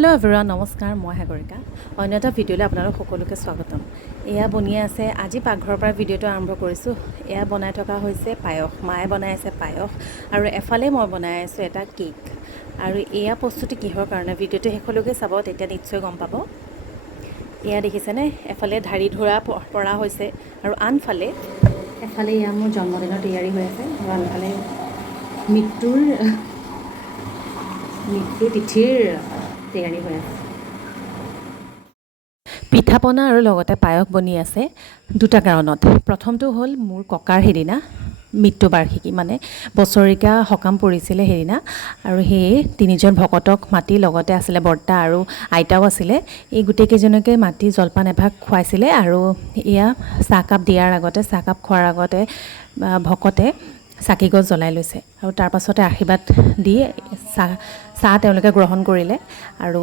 Hello' everyone, নমস্কাৰ। মই সাগৰিকা। অন্য এটা ভিডিঅ'লৈ আপোনালোক সকলোকে স্বাগতম। এয়া বনিয়ে আছে, আজি পাকঘৰৰ পৰা ভিডিঅ'টো আৰম্ভ কৰিছোঁ। এয়া বনাই থকা হৈছে পায়স। মায়ে বনাই আছে পায়স আৰু এফালে মই বনাই আছোঁ এটা কেক। আৰু এয়া প্ৰস্তুতি কিহৰ কাৰণে, ভিডিঅ'টো শেষলৈকে চাব, তেতিয়া নিশ্চয় গম পাব। এয়া দেখিছেনে, এফালে ঢাৰি ধৰা পৰা হৈছে আৰু আনফালে এয়া মোৰ জন্মদিনৰ তৈয়াৰী হৈ আছে আৰু আনফালে মৃত্যু তিথিৰ তৈয়াৰী হৈ আছে। পিঠা পনা আৰু লগতে পায়স বনি আছে দুটা কাৰণত। প্ৰথমটো হ'ল মোৰ ককাৰ সেইদিনা মৃত্যুবাৰ্ষিকী, মানে বছৰেকীয়া সকাম পৰিছিলে সেইদিনা, আৰু সেয়ে তিনিজন ভকতক মাতি, লগতে আছিলে বৰ্তা আৰু আইতাও আছিলে, এই গোটেইকেইজনকে মাতি জলপান এভাগ খুৱাইছিলে। আৰু এয়া চাহকাপ দিয়াৰ আগতে, চাহকাপ খোৱাৰ আগতে ভকতে চাকিগছ জ্বলাই লৈছে আৰু তাৰ পাছতে আশীৰ্বাদ দি চাহ তেওঁলোকে গ্ৰহণ কৰিলে। আৰু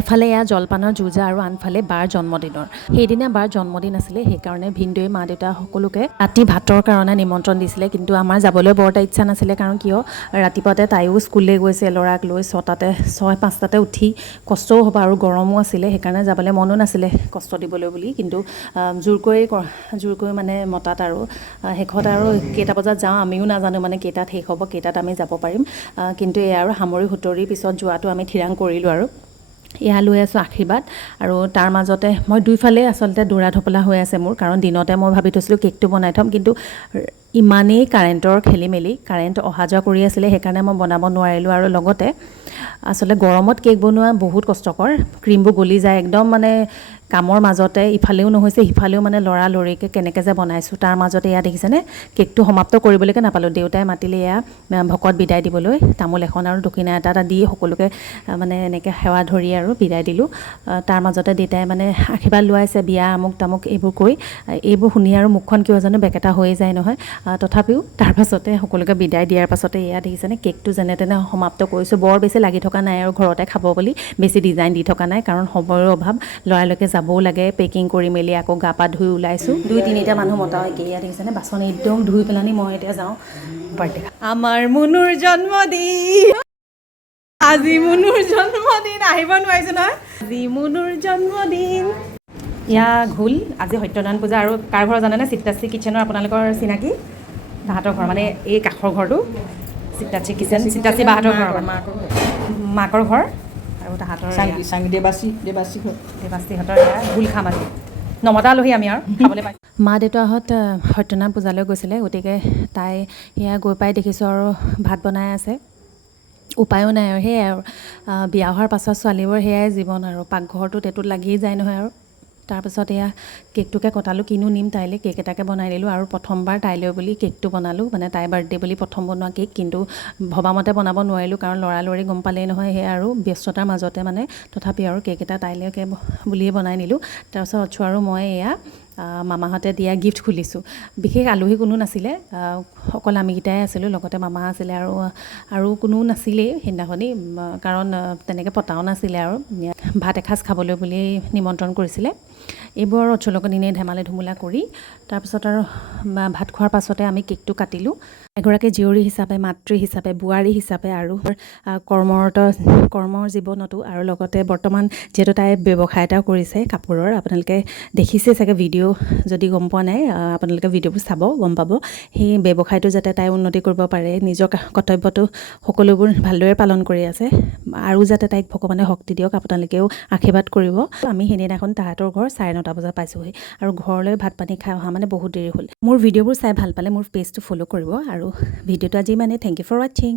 এফালে এয়া জলপানৰ যুঁজা আৰু আনফালে বাৰ জন্মদিনৰ। সেইদিনা বাৰ জন্মদিন আছিলে, সেইকাৰণে ভিনদেউৱে মা দেউতা সকলোকে ৰাতি ভাতৰ কাৰণে নিমন্ত্ৰণ দিছিলে, কিন্তু আমাৰ যাবলৈ বৰ এটা ইচ্ছা নাছিলে। কাৰণ কিয়, ৰাতিপুৱাতে তাইও স্কুললৈ গৈছে, ল'ৰাক লৈ 6-5টাতে উঠি কষ্টও হ'ব আৰু গৰমো আছিলে, সেইকাৰণে যাবলৈ মনো নাছিলে কষ্ট দিবলৈ বুলি। কিন্তু জোৰকৈ মানে মতাত আৰু শেষত আৰু কেইটা বজাত যাওঁ আমিও নাজানো, মানে কেইটাত শেষ হ'ব, কেইটাত আমি যাব পাৰিম। কিন্তু এয়া আৰু সামৰি সুতৰি পিছত যোৱাটো আমি থিৰাং কৰিলোঁ। আৰু এয়া লৈ আছোঁ আশীৰ্বাদ। আৰু তাৰ মাজতে মই দুইফালে আচলতে দৌৰা ঢপলা হৈ আছে মোৰ, কাৰণ দিনতে মই ভাবি থৈছিলোঁ কেকটো বনাই থ'ম, কিন্তু ইমানেই কাৰেণ্টৰ খেলি মেলি, কাৰেণ্ট অহা যোৱা কৰি আছিলে, সেইকাৰণে মই বনাব নোৱাৰিলোঁ। আৰু লগতে আচলতে গৰমত কেক বনোৱা বহুত কষ্টকৰ, ক্ৰীমবোৰ গলি যায় একদম, মানে কামৰ মাজতে ইফালেও নহৈছে সিফালেও, মানে লৰালৰিকৈ কেনেকৈ যে বনাইছোঁ। তাৰ মাজতে এয়া দেখিছেনে, কেকটো সমাপ্ত কৰিবলৈকে নাপালোঁ। দেউতাই মাতিলে এয়া ভকত বিদায় দিবলৈ, তামোল এখন আৰু দক্ষিণা এটা দি সকলোকে মানে এনেকৈ সেৱা ধৰি আৰু বিদায় দিলোঁ। তাৰ মাজতে দেউতাই মানে আশীৰ্বাদ লোৱাইছে, বিয়া আমুক তামুক এইবোৰ কৈ, এইবোৰ শুনি আৰু মুখখন কিয় জানো বেকেটা হৈয়ে যায় নহয়। তথাপিও তাৰ পাছতে সকলোকে বিদায় দিয়াৰ পাছতে এয়া দেখিছেনে, কেকটো যেনে তেনে সমাপ্ত কৰিছোঁ। বৰ বেছি লাগি থকা নাই আৰু ঘৰতে খাব বুলি, বেছি ডিজাইন দি থকা নাই, কাৰণ সময়ৰ অভাৱ, লৰালৰিকৈ যাবও লাগে, পেকিং কৰি মেলি আকৌ গা পা ধুই ওলাইছোঁ। 2-3টা মানুহ মতা হয়, এয়া দেখিছেনে, বাচন একদম ধুই পেলানি মই এতিয়া যাওঁ বাৰ্থডে। আমাৰ মুনুৰ জন্মদিন, আজি মুনুৰ জন্মদিন, আহিব নোৱাৰিছোঁ নহয়, আজি মুনুৰ জন্মদিন। এয়া ঘোল, আজি সত্যনাৰায়ণ পূজা। আৰু কাৰ ঘৰ জানেনে, চিত্ৰাশ্ৰী কিটচেনৰ আপোনালোকৰ চিনাকি তাহাঁতৰ ঘৰ, মানে এই কাষৰ ঘৰটো চিত্ৰাশ্ৰী কিটচেন, চিত্ৰাশ্ৰী বাহঁতৰ ঘৰ, মাকৰ ঘৰ। আৰু তাহাঁতৰ দেৱাশ্ৰীহঁতৰ এয়া ঘোল খাম আজি, নমতা আলহী আমি আৰু খাবলৈ পাইছোঁ। মা দেউতাহঁত সত্যনাৰায়ণ পূজালৈ গৈছিলে, গতিকে তাই সেয়া গৈ পাই দেখিছোঁ আৰু ভাত বনাই আছে। উপায়ো নাই আৰু সেয়াই আৰু বিয়া হোৱাৰ পাছত ছোৱালীবোৰ সেয়াই জীৱন আৰু পাকঘৰটোত এইটোত লাগিয়ে যায় নহয়। আৰু তাৰপিছত এয়া কেকটোকে কটালোঁ, কিনো নিম, তাইলৈ কেক এটাকে বনাই দিলোঁ। আৰু প্ৰথমবাৰ তাইলৈ বুলি কেকটো বনালোঁ, মানে তাইৰ বাৰ্থডে বুলি প্ৰথম বনোৱা কেক, কিন্তু ভবামতে বনাব নোৱাৰিলোঁ, কাৰণ লৰালৰি গম পালেই নহয়, সেয়া আৰু ব্যস্ততাৰ মাজতে মানে, তথাপি আৰু কেক এটা তাইলৈকে বুলিয়ে বনাই নিলোঁ। তাৰপিছত অচ্ছু আৰু মই এয়া মামাহঁতে দিয়া গিফ্ট খুলিছোঁ। বিশেষ আলহী কোনো নাছিলে, অকল আমিকেইটাই আছিলোঁ, লগতে মামা আছিলে আৰু কোনো নাছিলেই সেইদিনাখনি, কাৰণ তেনেকৈ পতাও নাছিলে। আৰু ভাত এসাঁজ খাবলৈ বুলি নিমন্ত্ৰণ কৰিছিলে। এইবোৰ আৰু অচ্ছুৰ লগত এনেই ধেমালি ধুমুলা কৰি, তাৰপিছত আৰু ভাত খোৱাৰ পাছতে আমি কেকটো কাটিলোঁ। এগৰাকী জীয়ৰী হিচাপে, মাতৃ হিচাপে, বোৱাৰী হিচাপে, আৰু কৰ্মৰ জীৱনতো, আৰু লগতে বৰ্তমান যিহেতু তাই ব্যৱসায় এটাও কৰিছে কাপোৰৰ, আপোনালোকে দেখিছে চাগে ভিডিঅ', যদি গম পোৱা নাই আপোনালোকে ভিডিঅ'বোৰ চাব, গম পাব। সেই ব্যৱসায়টো যাতে তাই উন্নতি কৰিব পাৰে, নিজৰ কৰ্তব্যটো সকলোবোৰ ভালদৰে পালন কৰি আছে, আৰু যাতে তাইক ভগৱানে শক্তি দিয়ক, আপোনালোকেও আশীৰ্বাদ কৰিব। আমি সেইদিনাখন তাহাঁতৰ ঘৰ 9:30 বজাত পাইছোঁহি, আৰু ঘৰলৈ ভাত পানী খাই অহা মানে বহুত দেৰি হ'ল। মোৰ ভিডিঅ'বোৰ চাই ভাল পালে মোৰ পেজটো ফ'ল' কৰিব, আৰু ভিডিঅ'টো আজি মানে থেংক ইউ ফৰ ৱাচিং।